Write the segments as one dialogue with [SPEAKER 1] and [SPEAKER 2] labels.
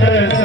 [SPEAKER 1] yes.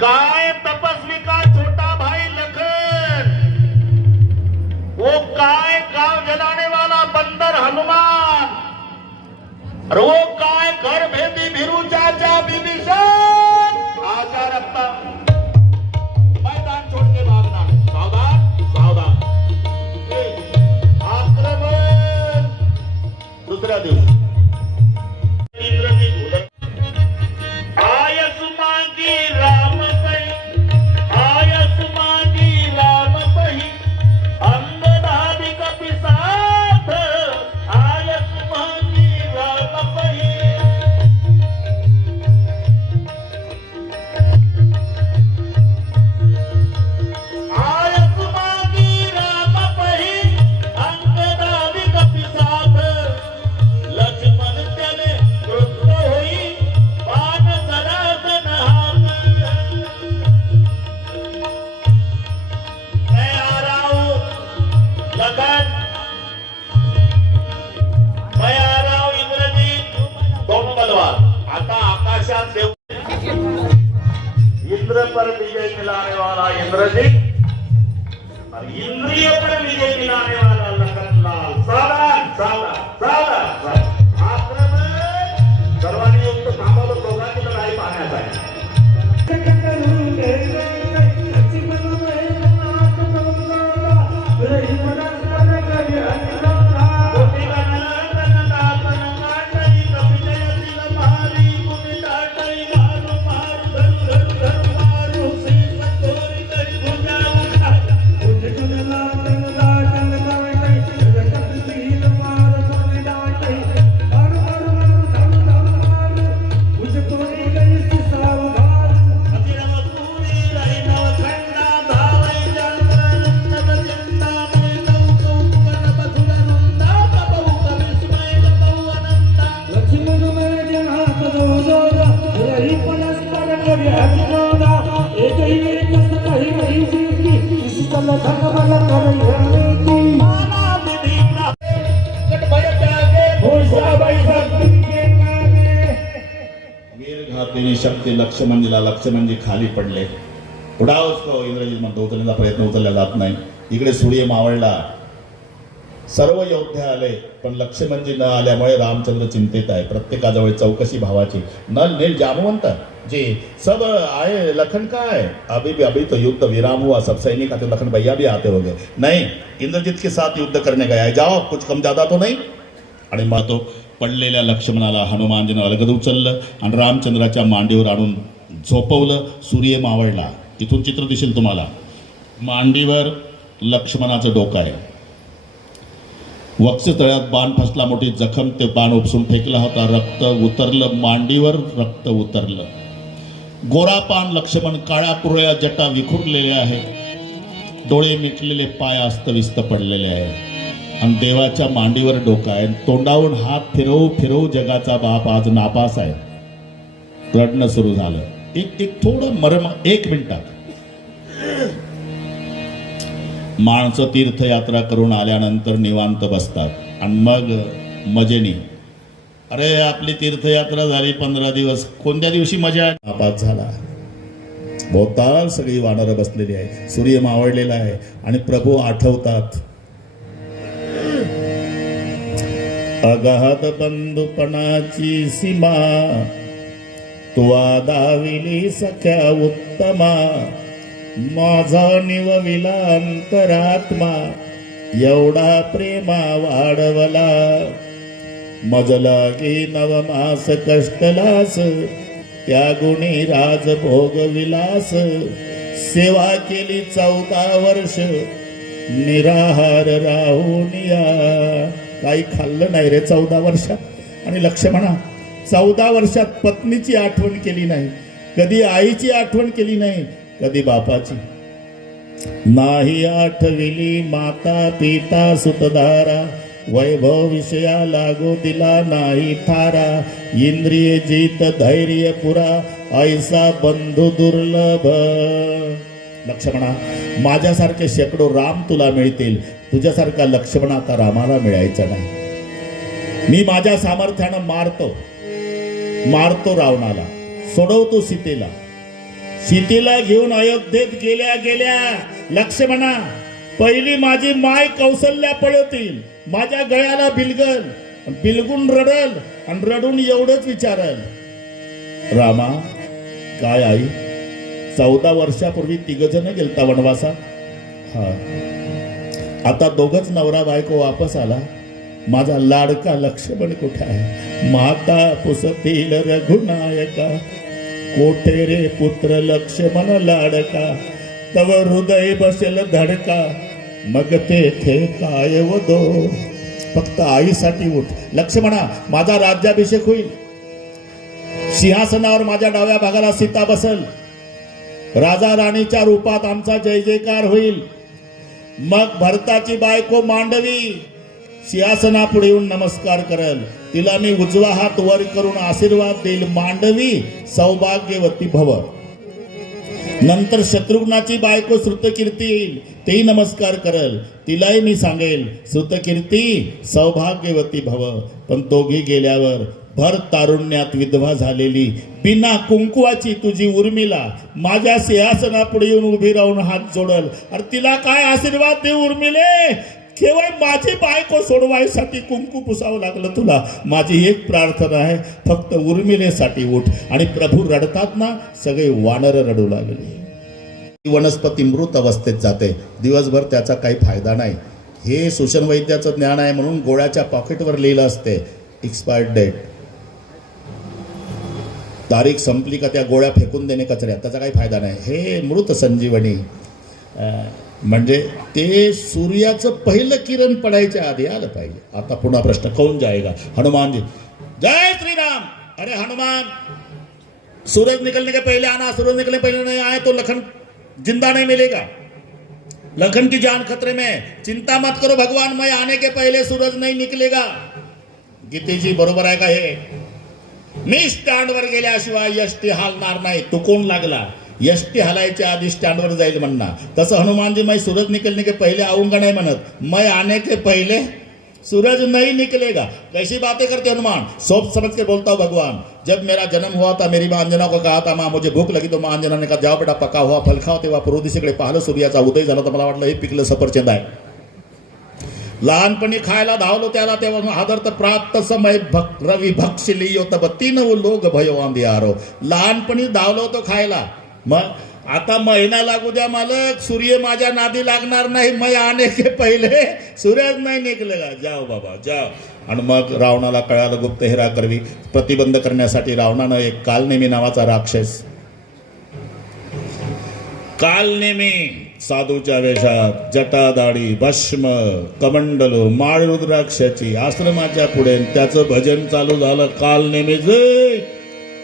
[SPEAKER 1] काय तपस्वी का छोटा भाई लखन? वो काय गांव जलाने वाला बंदर हनुमान? और वो काय घर भेदी भिरू चाचा विभीषण आशा रखता मैदान छोड़ के भागना सावधान. सावधान आक्रमण. दुसऱ्या दिवशी. वीर शक्ती लक्ष्मणजीला लक्ष्मणजी खाली पडले. उडावच तो इंद्रजीत म्हणतो उचलण्याचा प्रयत्न उचलला जात नाही. इकडे सूर्य मावळला. सर्व योद्धे आले पण लक्ष्मणजी न आल्यामुळे रामचंद्र चिंतेत आहे. प्रत्येकाजवळ चौकशी भावाची. नल नील जामवंत जी सब आए लखन का है अभी भी अभी तो युद्ध विराम हुआ सब सैनिक आते लखन भैया भी आते होंगे. नहीं इंद्रजीत के साथ युद्ध करने गया है। जाओ कुछ कम ज्यादा तो नाही। आणि मग तो पडलेल्या लक्ष्मणाला हनुमानजीनं अलगद उचललं आणि रामचंद्राच्या मांडीवर आणून झोपवलं. सूर्य मावळला. इथून चित्र दिसेल तुम्हाला. मांडीवर लक्ष्मणाचं डोकं आहे. वक्षतळ्यात बाण फसला मोठी जखम ते बाण उपसून फेकला होता. रक्त उतरलं मांडीवर रक्त उतरलं. गोरापान लक्ष्मण काळ्या पुरळ्या जटा विखुरलेल्या आहेत. डोळे मिटलेले पाय अस्तव्यस्त पडलेले आहे आणि देवाच्या मांडीवर डोकं आहे. तोंडावरून हात फिरवू फिरवू जगाचा बाप आज नापास आहे. रडणं सुरू झालं. एक एक थोडं मरम एक मिनिटात. माणसं तीर्थयात्रा करून आल्यानंतर निवांत बसतात. आणि मग मजेनी अरे आपली तीर्थयात्रा झाली पंधरा दिवस. कोणत्या दिवशी मजा आपात झाला. भोवताल सगळी वानरं बसलेली आहे सूर्य मावळलेला आहे आणि प्रभू आठवतात. अगाध बंधुपणाची सीमा तुवा दाविली सख्या उत्तमा माझा निवविला अंतरात्मा एवढा प्रेमा वाढवला. मजला गे नवमास कष्टलास त्या गुणी राजभोग विलास. सेवा केली चौदा वर्ष निराहार राहून काही खाल्लं नाही रे चौदा वर्षात. आणि लक्ष्मणा चौदा वर्षात पत्नीची आठवण केली नाही कधी आईची आठवण केली नाही कधी बापाची? नाही आठविली माता पिता सुतधारा वैभव विषया लागू दिला नाही थारा. इंद्रिय जीत धैर्य पुरा ऐसा बंधू दुर्लभ. लक्ष्मणा माझ्यासारखे शेकडो राम तुला मिळतील. तुझ्यासारखा लक्ष्मण आता रामाला मिळायचा नाही. मी माझ्या सामर्थ्यानं मारतो. मारतो रावणाला. सोडवतो सीतेला. सीतेला घेऊन अयोध्येत गेल्या गेल्या लक्ष्मणा पहिली माझी माय कौशल्या पळवतील माझ्या गळ्याला बिलगल बिलगून रडल आणि रडून एवढंच विचारल. रामा काय आई? चौदा वर्षापूर्वी तिघ जण गेलता वनवासा हा. आता दोघच नवरा बायको वापस आला. माझा लाडका लक्ष्मण कुठे आहे? माता पुसतील रघुनायका. कोठे रे पुत्र लक्ष्मण लाडका? तव हृदय बसेल धडका. मग तेथे काय वदो? फक्त आईसाठी उठ. लक्ष्मणा माझा राज्याभिषेक होईल. सिंहासनावर माझ्या डाव्या भागाला सीता बसल. राजा राणीच्या रूपात आमचा जय जयकार होईल. मग भरताची बायको मांडवी. सिंहासनापुढे येऊन नमस्कार करल. तिला मी उजवा हात वर करून आशीर्वाद देईल मांडवी सौभाग्यवती भव. नंतर शत्रुघ्नाची बायको श्रुतकीर्ती येईल तेही नमस्कार करल. तिलाही मी सांगेल श्रुतकीर्ती सौभाग्यवती भव. पण दोघी गेल्यावर भर तारुण्यात विधवा झालेली बिना कुंकुवाची तुझी उर्मिला माझ्या सिंहासनापुढे येऊन उभी राहून हात जोडल. अरे तिला काय आशीर्वाद दे उर्मिले? केवळ माझी बायको सोडवायसाठी कुंकू पुसावं लागलं तुला? माझी एक प्रार्थना आहे फक्त उर्मिलेसाठी उठ. आणि प्रभू रडतात ना सगळे वानर रडू लागले. ही वनस्पती मृत अवस्थेत जाते. दिवसभर त्याचा काही फायदा नाही. हे शोषण वैद्याचं ज्ञान आहे म्हणून गोळ्याच्या पॉकेटवर लिहिलं असते. एक्सपायर्ड डेट तारीख संपली का त्या गोळ्या फेकून देणे कचऱ्यात? त्याचा काही फायदा नाही. हे मृत संजीवनी म्हणजे ते सूर्याचं पहिलं किरण पडायच्या आधी आलं पाहिजे. आता पुन्हा प्रश्न कौन जायगा. हनुमानजी जय श्रीराम! अरे हनुमान सूरज निकलने के पहले आना सूरज निकलने पहले नहीं आए तो लखन जिंदा नहीं मिलेगा। लखन की जान खतरे में चिंता मत करो भगवान मैं आने के पहले सूरज नहीं निकलेगा। गीतेजी बरोबर आहे का हे? मी स्टँडवर गेल्याशिवाय यश ते हालणार नाही. तू कोण लागला? यष्टी हलायच्या आधी स्टँडवर जाईल म्हणणार. तसं हनुमानजी मै सूरज निकलने के पहिले आऊंगा नाही म्हणत. मैं आने के पहिले सूरज नहीं निकलेगा. कैसी बातें करते हनुमान? सोच समझ के बोलता हूँ भगवान। जब मेरा जन्म हुआ था मेरी माँ अंजना को कहा था माँ मुझे भूख लगी तो माँ अंजना ने कहा जाओ बेटा पका हुआ फल खाओ तेव्हा पूर्व दिशेकडे पाहिलं सूर्याचा उदय झाला तर मला वाटलं हे पिकलं सफरचंद आहे. लहानपणी खायला धावलो त्याला तेव्हा आदर्थ प्राप्त समय भक रवी भक्षिली तब तीन लोग भयो आरो. लहानपणी धावलो होतो खायला. मग आता महिना लागू द्या मालक सूर्य माझ्या नादी लागणार नाही मग आणे के पहिले सूर्यच नाही निघलेला. जाओ बाबा जाओ. आणि मग रावणाला कळालं गुप्त हेरा करवी. प्रतिबंध करण्यासाठी रावणानं एक कालनेमी नावाचा राक्षस. कालनेमी साधूच्या वेशात जटादाडी भस्म कमंडल माळ रुद्राक्षाची आश्रमाच्या पुढे त्याचं भजन चालू झालं. कालनेमी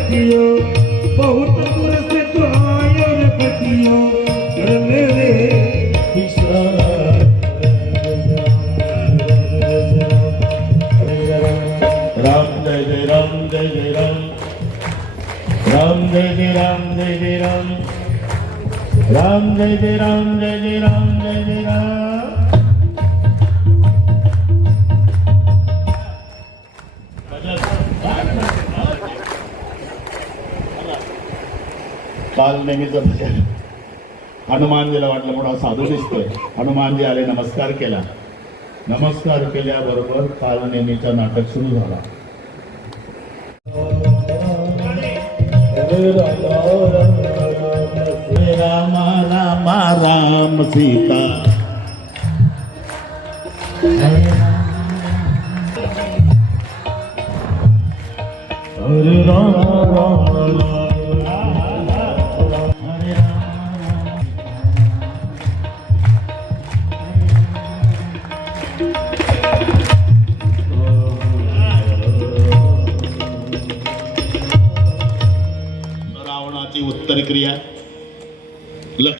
[SPEAKER 2] आयो रे बटियो बहुत दूर से तो आयो रे बटियो कर मेरे
[SPEAKER 1] राम जय जय राम जय जय राम राम जय जय राम जय जय राम
[SPEAKER 2] राम जय जय राम जय जय राम जय जय राम
[SPEAKER 1] काल नेहमीच हनुमानजीला वाटलं म्हणून साधू दिसतोय हनुमानजी आले नमस्कार केला नमस्कार केल्याबरोबर काल नेहमीचा नाटक सुरू झाला
[SPEAKER 2] राम राम राम
[SPEAKER 1] सीता
[SPEAKER 2] राम राम
[SPEAKER 1] Tony